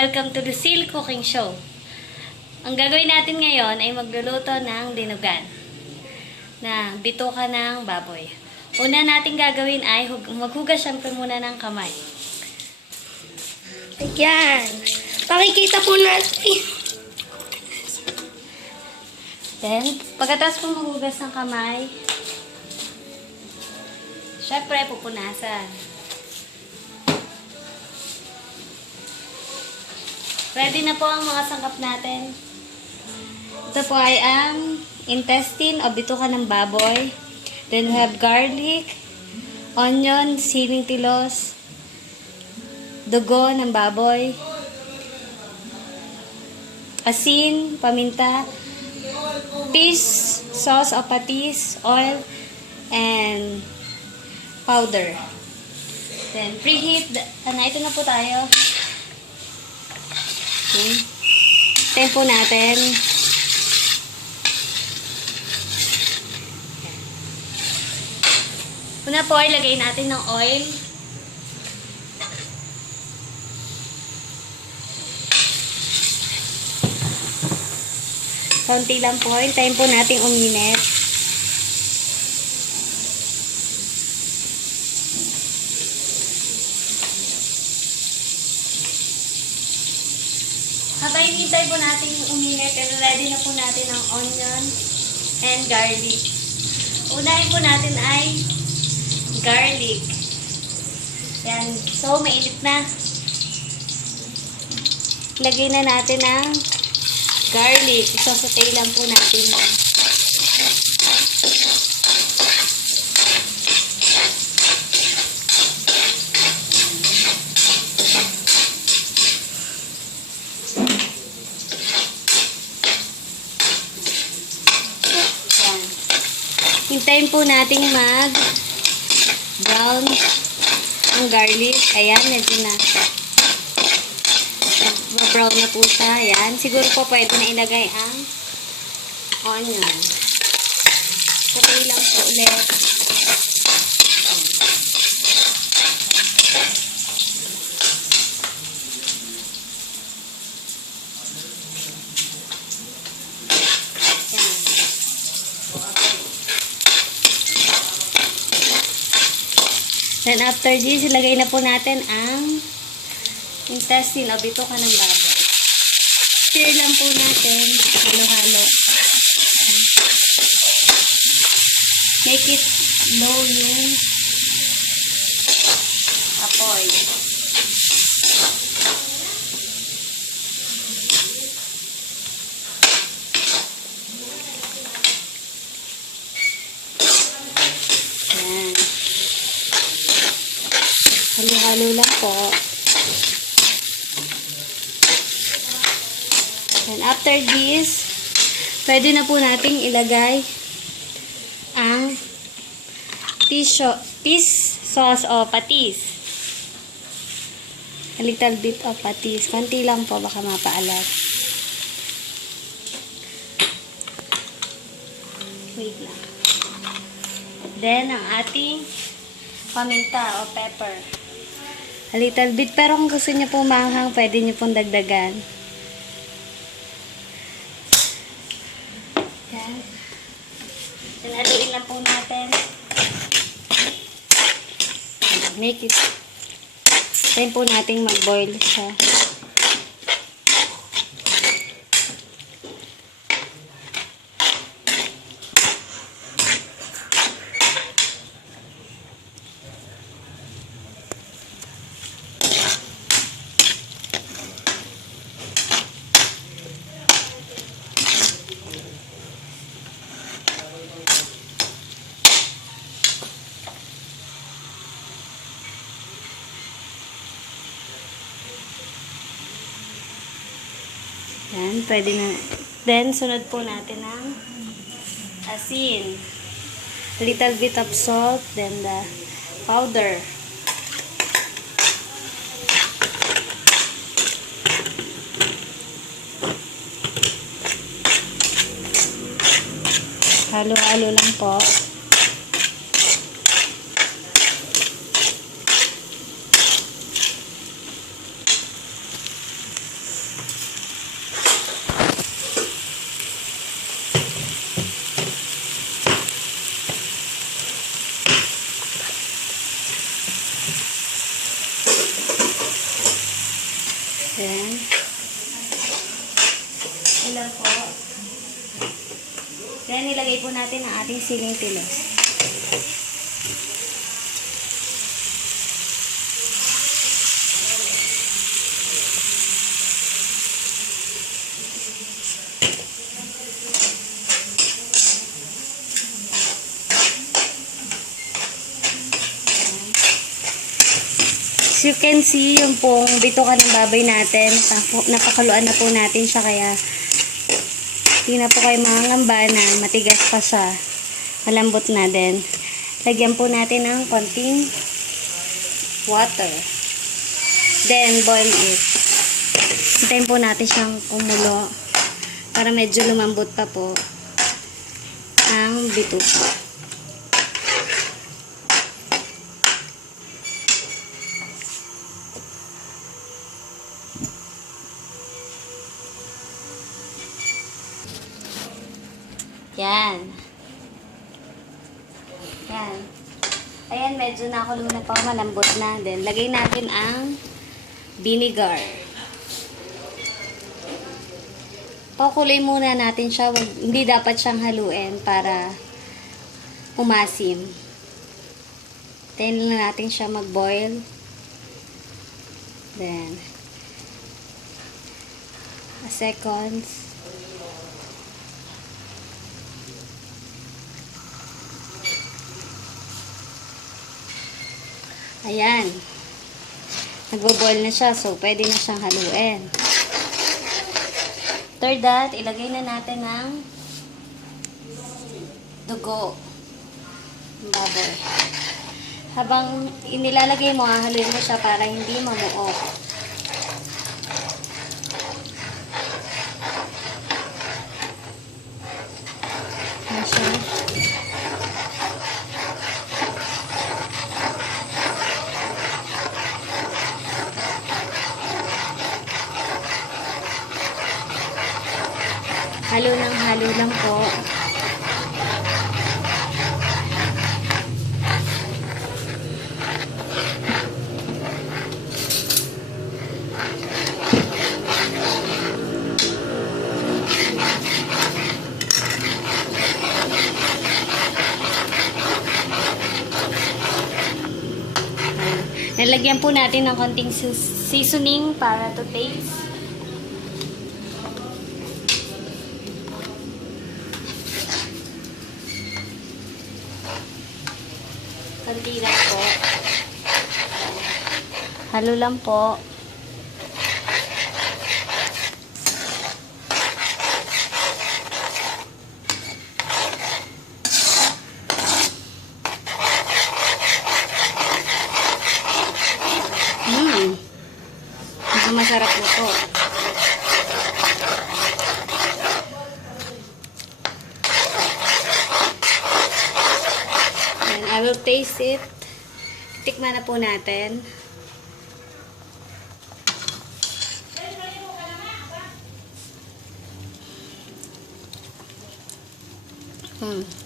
welcome to Lucille Cooking Show. Ang gagawin natin ngayon ay magluluto ng dinugan na bituka ng baboy. Una natin gagawin ay maghugas syempre muna ng kamay. Ayan. Pakikita po natin. Then, pagkatapos po maghugas ng kamay, syempre pupunasan. Ready na po ang mga sangkap natin. Ito po ay ang intestine o bituka ng baboy. Then we have garlic, onion, siling tilos, dugo ng baboy, asin, paminta, fish sauce o patis, oil, and powder. Then preheat. Ito na po tayo. Tempo natin. Una po, ilagay natin ng oil. Konti lang po. Hintayin po natin uminit. Habang hinihintay po natin uminit, ready na po natin ang onion and garlic. Unahin po natin ay garlic. Yan. So, mainit na. Lagay na natin ang garlic. Isosotay lang po natin yan. Hintayin po nating mag-brown ang garlic. Ayan, medyo na brown na po siya. Ayan. Siguro po pwede na ilagay ang onion. Sabi lang po ulit. Then after this, ilagay na po natin ang intestine o bituka ng baboy. Stir lang po natin. Halo-halo. Make it low yung apoy. Halo-halo lang po. And after this, pwede na po nating ilagay ang fish sauce o patis. A little bit of patis. Konti lang po, baka mapaalat. Wait lang. Then, ang ating paminta o pepper. A little bit. Pero kung gusto niyo pong maanghang, pwede niyo pong dagdagan. Yan. Then, haluin lang po natin. Make it. Time po natin mag-boil siya. Yan, pwede na. Then, sunod po natin ang asin. A little bit of salt, then the powder. Halo-halo lang po. Ayan. Ilan po. Then, nilagay po natin ang ating siling tilos. As you can see, yung pong bituka ng baboy natin, napakaluan na po natin siya, kaya hindi na po kayo mangangamba na matigas pa siya. Malambot na din. Lagyan po natin ng konting water. Then, boil it. Hintayin po natin siyang kumulo para medyo lumambot pa po ang bituka. Yan. Yan. Ayan, medyo nakulo na pa, malambot na. Then, lagay natin ang vinegar. Pakuloy muna natin siya. Hindi dapat siyang haluin para umasim. Then, lang natin siya mag-boil. Then, a seconds. Ayan. Nagbo-boil na siya, so pwede na siyang haluin. After that, ilagay na natin ng dugo ng baboy. Habang inilalagay mo, haluin mo siya para hindi mamuok. Ayan siya. Halo ng halo lang po. Nalagyan po natin ng konting seasoning para to taste. Konti lang po. Halo lang po. Masarap po po. And I will taste it. Tikman na po natin.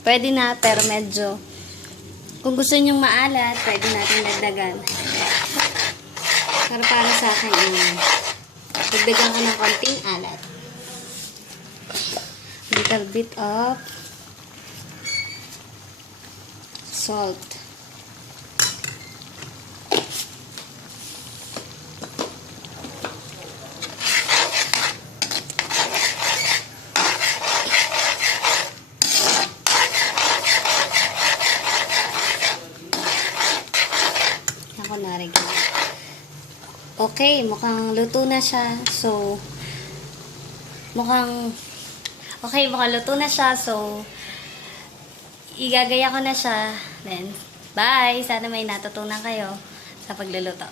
Pwede na, pero medyo kung gusto nyong maalat, pwede natin dagdagan. Pero para sa akin, dagdagan ko ng konting alat. Little bit of salt. Ako narigyan. Okay, mukhang luto na siya. So, mukhang luto na siya. So, igagaya ko na siya. Then, bye! Sana may natutunan kayo sa pagluluto.